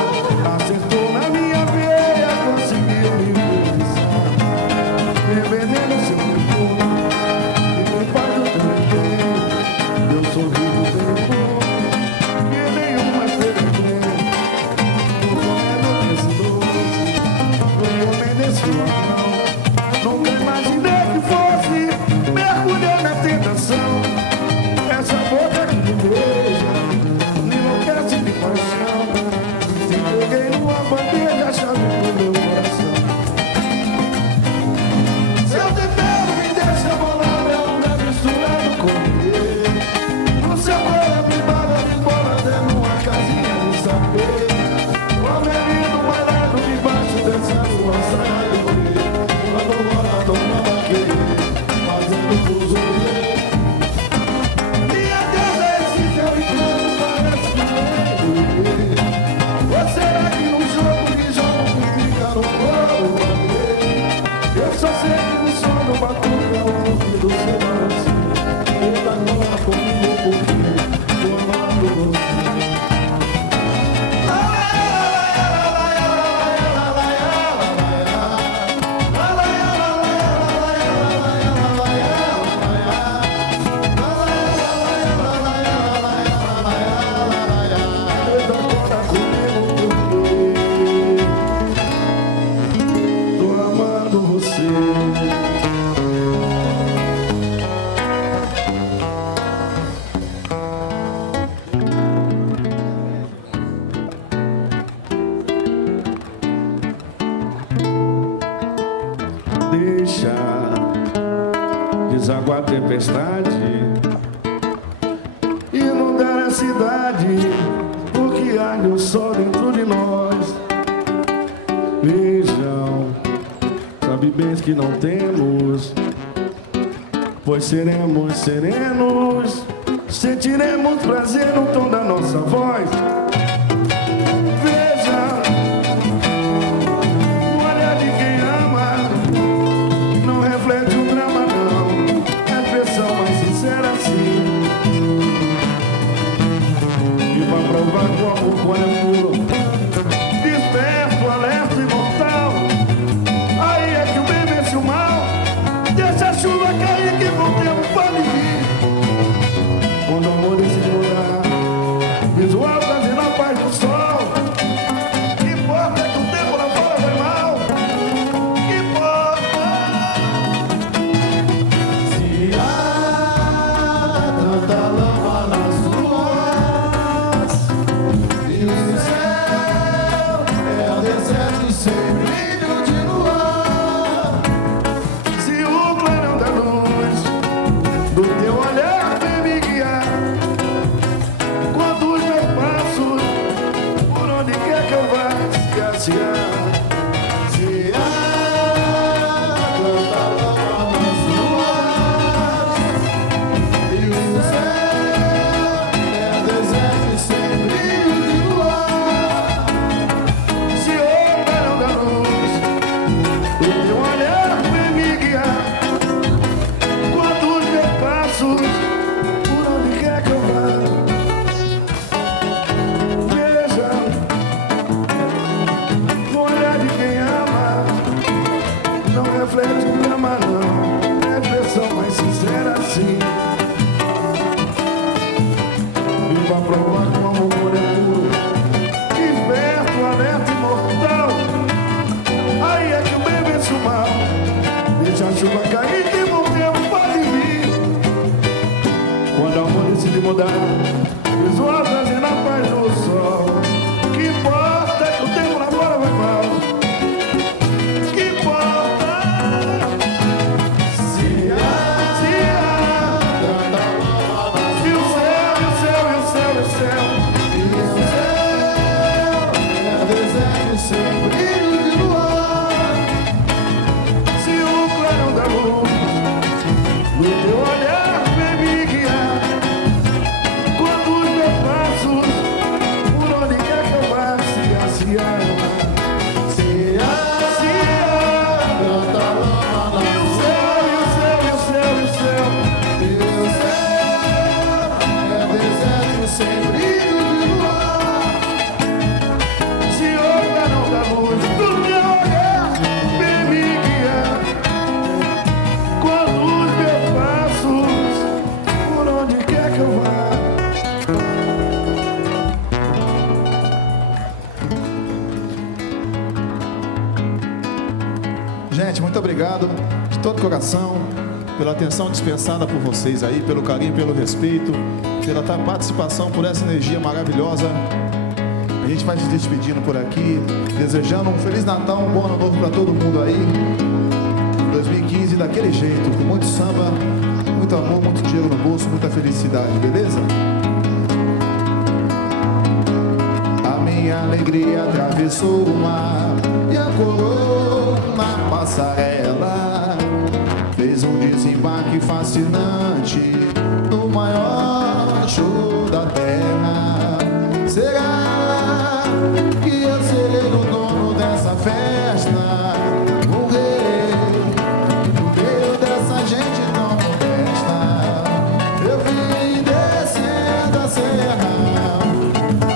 acertou na minha veia, conseguiu me enfeitiçar. Envenena seu perfume, e me faz o teu meu sorriso tem cor, que nenhuma estrela tem. Vou comendo nesse doce, vou comendo nesse local. Nunca imaginei que fosse mergulhar na tentação. Essa boca que me beija me enlouquece de paixão. Te entreguei numa bandeja a chave do meu coração. Se eu te pego, me deixa bolar, eu me misturado comigo. No seu olho me bala, me bola até numa casinha de saber. O menino bailado debaixo dessa sua saia bonita. Quando rola, toma baqueira, fazendo fuzuê. Minha Deus, esse teu encanto parece que vem. Ou será que no jogo de jogo fica no colo bandeira? Eu só sei que no som do batuque é o fruto do seu lance. Eita, cola comigo porque tô amando você. Eita, cola comigo porque tô amando você. Deixa desaguar a tempestade, inundar a cidade, porque arde o temos só dentro de nós. Vejam, sabe bens que não temos, pois seremos serenos, sentiremos prazer no tom da nossa voz. Veja, o olhar de quem ama não reflete o drama não, é a expressão mais sincera sim. E pra provar que o amor quando é puro, desperto, alerta, imortal, aí é que o bem vence o mal. Deixa a chuva cair que bom tempo pode vir. Quando o amor decide mudar, visual trazendo a paz do sol. Que importa que o tempo lá fora vai mal. Que importa. Se há tanta lama nas ruas e o céu é o deserto sem brilho de luar, Se o clarão da luz do teu olhar vem me guiar, quando os meus passos por onde quer que eu vá se aciar. se há tanta lama nas ruas e o céu é o deserto sem brilho de luar, Se o clarão da luz do teu olhar vem me guiar, quando os meus passos por onde quer que eu vá. Veja, no olhar de quem ama não reflete o drama não, é a expressão mais sincera sim. E pra provar que o amor quando é puro, desperto, alerta, imortal, aí é que o bem vence o mal. Deixa a chuva cair que bom tempo pode vir. Quando o amor decide mudar, visual trazendo a paz do sol. Que importa que o tempo lá fora vai mal. Que importa. se há Se tanta lama nas e o céu, e o céu, e o céu, e o céu. e o céu é o deserto sem brilho de luar, Se o clarão da luz do teu olhar vem me guiar, quando os meus passos por onde quer que eu vá se aciar. se há tanta lama E nas o céu, e o céu, e o céu, e o céu. e o céu é o deserto sem brilho de luar, Se o clarão da luz do meu olhar vem me guiar, quando os meus passos por onde quer que eu vá. Gente, muito obrigado de todo coração pela atenção dispensada por vocês aí, pelo carinho, pelo respeito, pela participação, por essa energia maravilhosa. A gente vai se despedindo por aqui, desejando um Feliz Natal, um bom ano novo para todo mundo aí. 2015 daquele jeito, com muito samba, muito amor, muito dinheiro no bolso, muita felicidade, beleza? A minha alegria atravessou o mar e ancorou na passarela. Fez um desembarque fascinante no maior show da terra. Será que eu serei o dono dessa festa? O rei dessa gente tão modesta. Eu vim descendo a serra,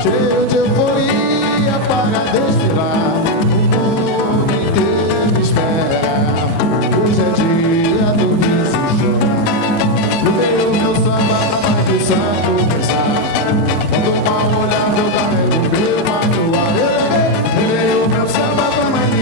cheio de euforia para desfilar. O mundo inteiro me espera. Hoje é dia do riso e chorar. Levei o meu samba pra mais do santo pensar. Quando uma olhada eu carrego meu manual. Levei o meu samba pra mais do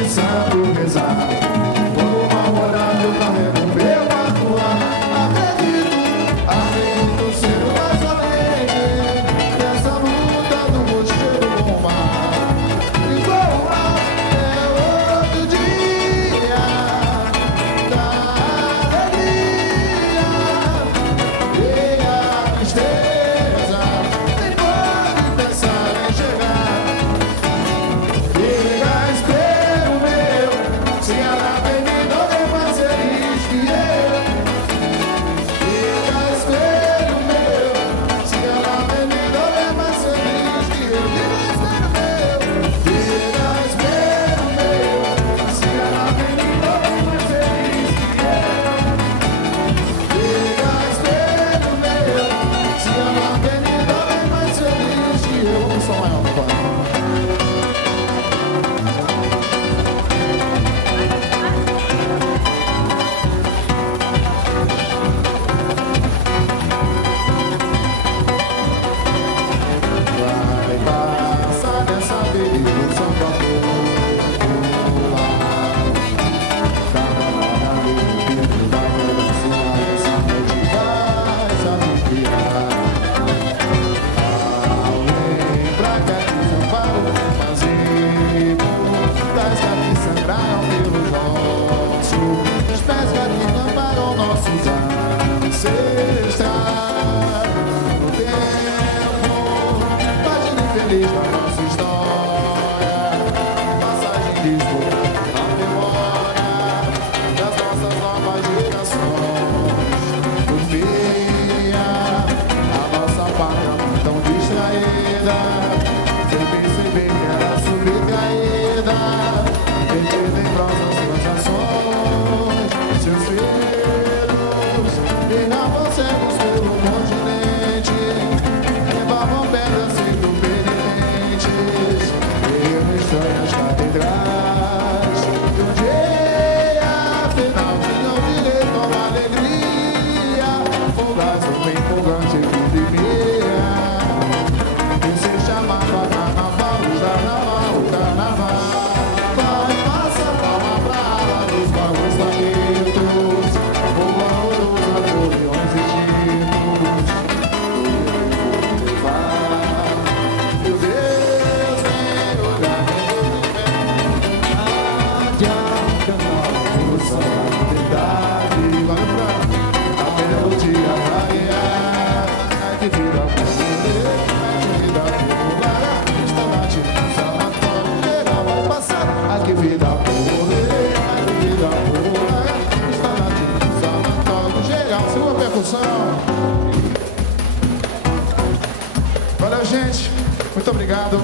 Valeu, gente. Muito obrigado.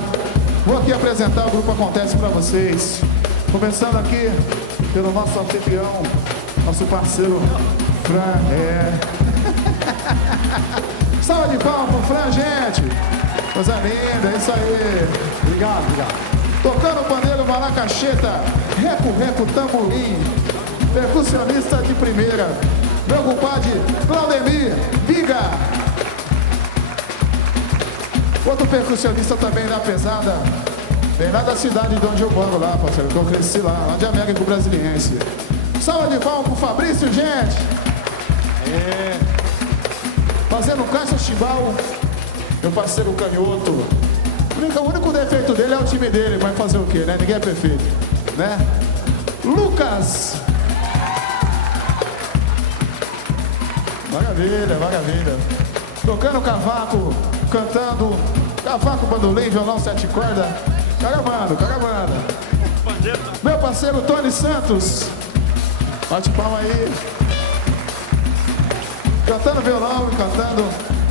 Vou aqui apresentar o grupo Acontece para vocês. Começando aqui pelo nosso anfitrião, nosso parceiro Fran. Salva de palmas pro Fran, gente. Coisa linda, é isso aí. Obrigado, obrigado. Tocando o pandeiro, malacacheta, reco, tamborim, percussionista de primeira, meu compadre Claudemir Biga. Outro percussionista também da pesada, vem lá da cidade de onde eu moro lá, parceiro, que eu cresci lá de Américo Brasiliense. Salva de palmas pro Fabrício, gente. Fazendo caixa chimbal, meu parceiro canhoto. O único defeito dele é o time dele, vai fazer o quê, né? Ninguém é perfeito, né? Lucas! Maravilha. Tocando cavaco, cantando, cavaco, bandolim, violão, 7 cordas. Caravana. Meu parceiro Tony Santos. Bate palma aí. Cantando violão e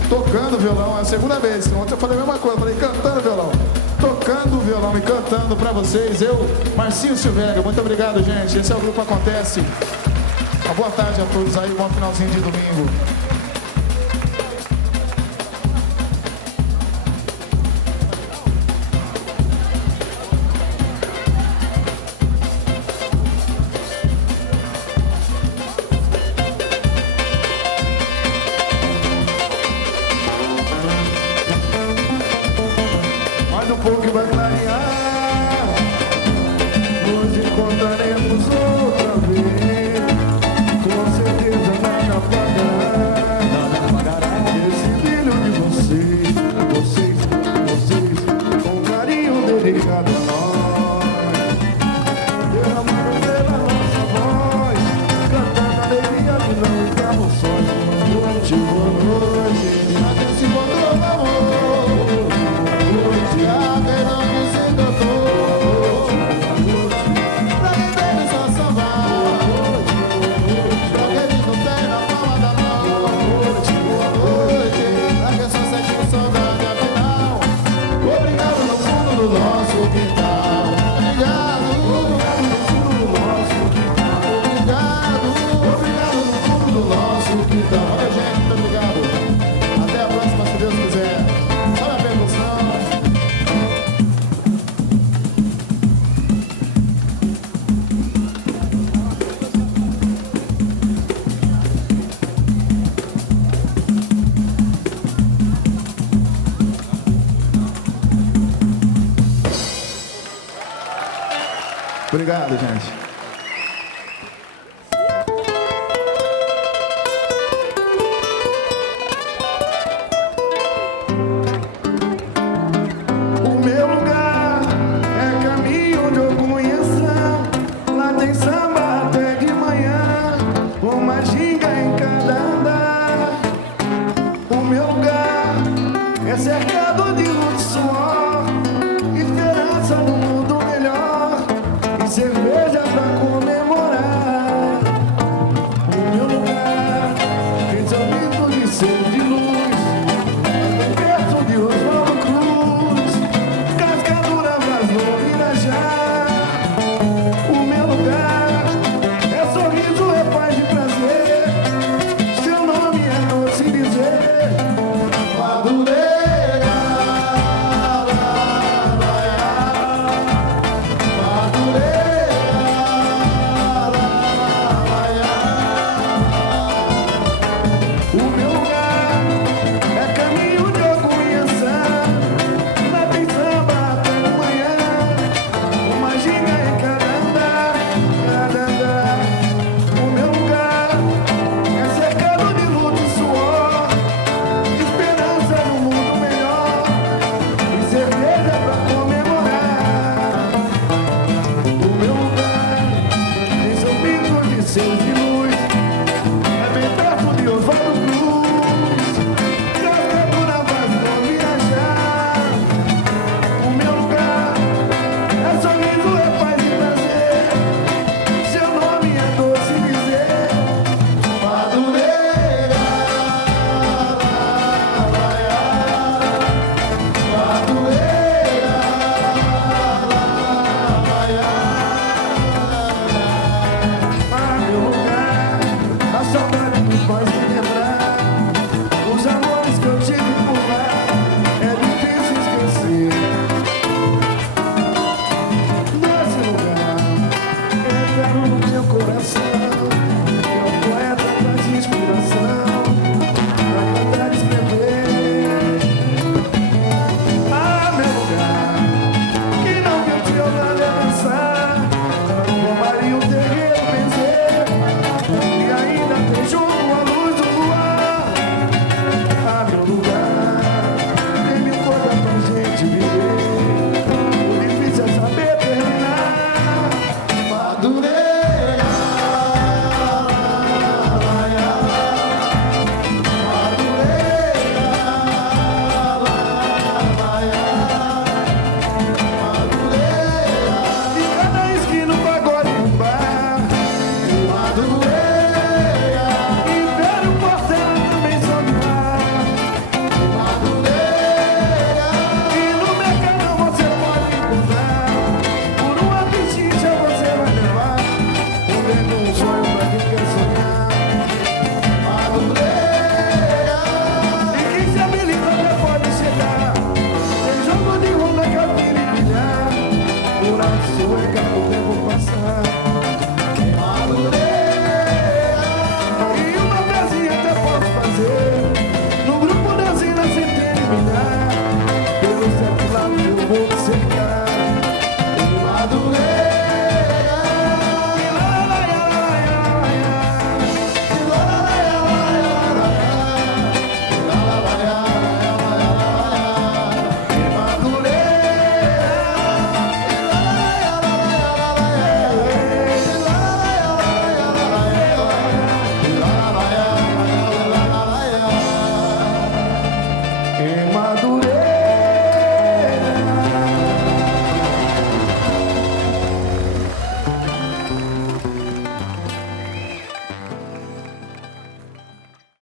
tocando violão, é a segunda vez. Ontem eu falei a mesma coisa, falei cantando violão. Tocando violão e cantando pra vocês. Eu, Marcinho Silvério, muito obrigado, gente. Esse é o Grupo Acontece. Uma boa tarde a todos aí, bom finalzinho de domingo. Que vai clarear, nos encontraremos outra vez. Com certeza nada pagará esse brilho de vocês, com carinho dedicado a nós. Derramando pela nossa voz, cantando a alegria de não emoções. Boa noite, até boa noite, amor. Obrigado, gente.